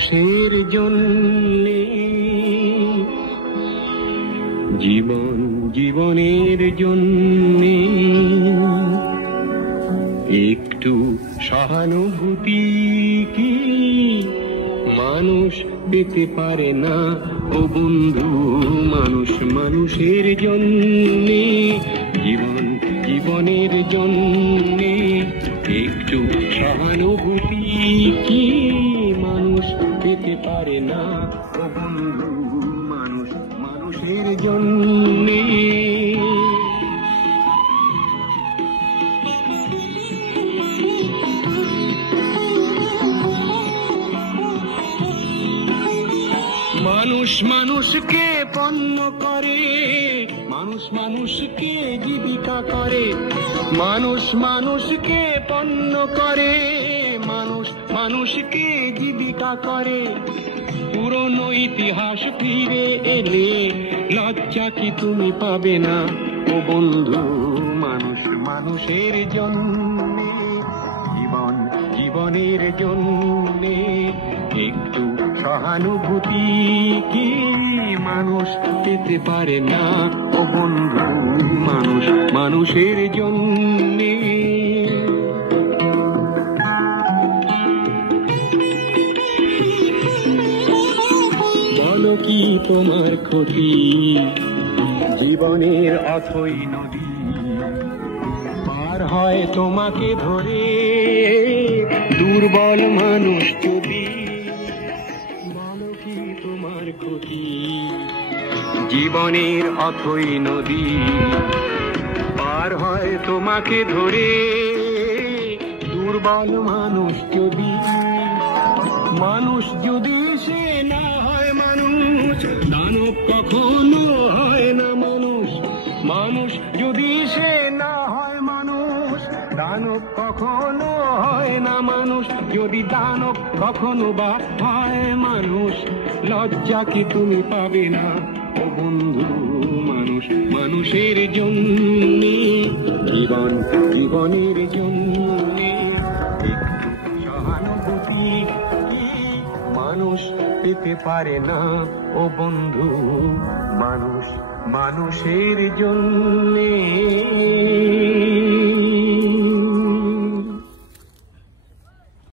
মানুষের জন্যে, জীবন জীবনের জন্যে একটু সহানুভূতি কি মানুষ পেতে পারে না ও বন্ধু? মানুষ মানুষের জন্যে, জীবন জীবনের জন্যে একটু সহানুভূতি কি মানুষ পেতে পারে না ও বন্ধু? মানুষ মানুষের জন্যে। মানুষ মানুষকে পণ্য করে, মানুষ মানুষকে জীবিকা করে, মানুষ মানুষকে পণ্য করে, মানুষ মানুষকে জীবিকা করে। পুরনো ইতিহাস ফিরে এলে লজ্জা কি তুমি পাবে না ও বন্ধু? মানুষ মানুষের জন্যে, জীবন জীবনের জন্যে একটু সহানুভূতি কি মানুষ পেতে পারে না ও বন্ধু? মানুষ মানুষের জন্যে। বলো কি তোমার ক্ষতি, জীবনের অথই নদী পার হয় তোমাকে ধরে দুর্বল মানুষ যদি? বলো কি তোমার ক্ষতি, জীবনের অথই নদী পার হয় তোমাকে ধরে দুর্বল মানুষ যদি? মানুষ যদি সে না হয় মানুষ, দানব কখনো হয় না মানুষ। মানুষ যদি সে না হয় মানুষ, দানব কখনো হয় না মানুষ। যদি দানব কখনো বা হয় মানুষ, লজ্জা কি তুমি পাবে না ও বন্ধু? মানুষ মানুষের জন্যে, জীবন জীবনের জন্যে একটু সহানুভূতি কি মানুষ পেতে পারে না ও বন্ধু? মানুষ মানুষের জন্যে।